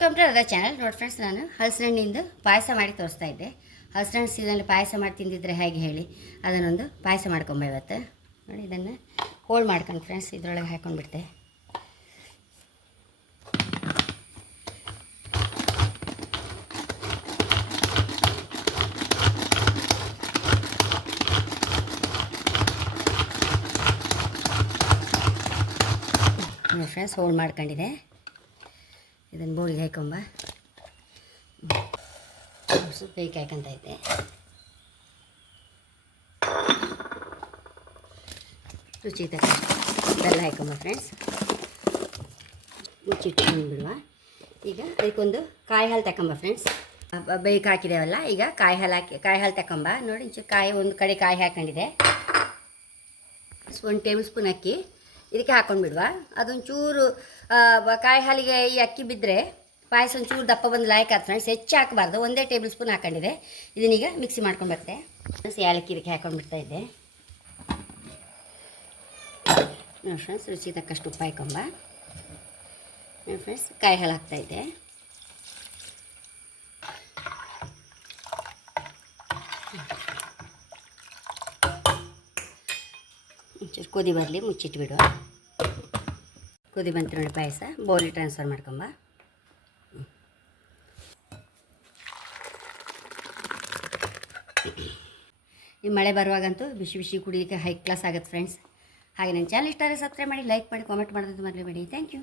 Computer ಅದ channel ನೋಡಿ friends ನಾನು ಹಲಸಿನಣ್ಣಿಂದ ಪಾಯಸ ಮಾಡಿ ತೋರಿಸ್ತಾ ಇದ್ದೆ. ಹಲಸಿನಣ್ಣು ಸೀಸನಲ್ಲಿ ಪಾಯಸ ಮಾಡಿ ತಿಂದಿದ್ರೆ ಹೇಗೆ ಹೇಳಿ? ಅದನ್ನೊಂದು ಪಾಯಸ ಮಾಡ್ಕೊಂಬ ಇವತ್ತು. ನೋಡಿ, ಇದನ್ನು ಹೋಲ್ಡ್ ಮಾಡ್ಕೊಂಡು ಫ್ರೆಂಡ್ಸ್ ಇದರೊಳಗೆ ಹಾಕ್ಕೊಂಡ್ಬಿಡ್ತೆ ನೋಡಿ ಫ್ರೆಂಡ್ಸ್ ಹೋಲ್ಡ್ ಮಾಡ್ಕೊಂಡಿದೆ ಇದನ್ನು ಬೋಳಿಗೆ ಹಾಕೊಂಬ. ಬೇಯ್ಕೆ ಐತೆ ರುಚಿ ತಕ್ಕ ಬೆಲ್ಲ ಹಾಕೊಂಬ ಫ್ರೆಂಡ್ಸ್ ಮುಚ್ಚಿಟ್ಕೊಂಡು ಬಿಡುವ ಈಗ ಅದಕ್ಕೊಂದು ಕಾಯಿ ಹಾಲು ತಕೊಂಬ ಫ್ರೆಂಡ್ಸ್ ಬೇಯ್ಕೆ ಹಾಕಿದ್ದೇವಲ್ಲ ಈಗ ಕಾಯಿ ಹಾಲು ಹಾಕಿ, ಕಾಯಿ ಹಾಲು ತಕೊಂಬ ನೋಡಿ ಕಾಯಿ, ಒಂದು ಕಡೆ ಕಾಯಿ ಹಾಕೊಂಡಿದೆ. ಒಂದು ಟೇಬಲ್ ಸ್ಪೂನ್ ಅಕ್ಕಿ. ಇದಕ್ಕೆ ಹಾಕೊಂಡು ಬಿಡುವ ಅದೊಂಚೂರು ಕಾಯಿ ಹಾಲಿಗೆ ಈ ಅಕ್ಕಿ ಬಿದ್ದರೆ ಪಾಯಸ ಒಂಚೂರು ದಪ್ಪ ಬಂದು ಲಾಯಕ್ ಆದ ಫ್ರೆಂಡ್ಸ್, ಹೆಚ್ಚು ಹಾಕಬಾರ್ದು. ಒಂದೇ ಟೇಬಲ್ ಸ್ಪೂನ್ ಹಾಕೊಂಡಿದೆ. ಇದನ್ನೀಗ ಮಿಕ್ಸಿ ಮಾಡ್ಕೊಂಡು ಬರ್ತೆ. ಏಲಕ್ಕಿ ಇದಕ್ಕೆ ಹಾಕೊಂಡು ಬಿಡ್ತಾ ಇದ್ದೆ. ನೋಡಿ ಫ್ರೆಂಡ್ಸ್ ರುಚಿ ತಕ್ಕಷ್ಟು ಉಪ್ಪು ಹಾಕೊಂಬ ನೋಡಿ ಫ್ರೆಂಡ್ಸ್ ಕಾಯಿ ಹಾಲು ಹಾಕ್ತಾಯಿದ್ದೆ ಒಂಚೂರು ಕುದಿ ಬರಲಿ ಮುಚ್ಚಿಟ್ಬಿಡುವ ಕುದಿ ಬಂತು ನೋಡಿ ಪಾಯಸ. ಬೌಲಿ ಟ್ರಾನ್ಸ್ಫರ್ ಮಾಡ್ಕೊಂಬ. ಈ ಮಳೆ ಬರುವಾಗಂತೂ ಬಿಸಿ ಬಿಸಿ ಕುಡಿಲಿಕ್ಕೆ ಹೈ ಕ್ಲಾಸ್ ಆಗುತ್ತೆ ಫ್ರೆಂಡ್ಸ್ ಹಾಗೆ ನನ್ನ ಚಾನಲ್ ಇಷ್ಟ ಆದರೆ ಸಬ್ಸ್ಕ್ರೈಬ್ ಮಾಡಿ ಲೈಕ್ ಮಾಡಿ ಕಾಮೆಂಟ್ ಮಾಡೋದು ಬಿಡಿ ಥ್ಯಾಂಕ್ ಯು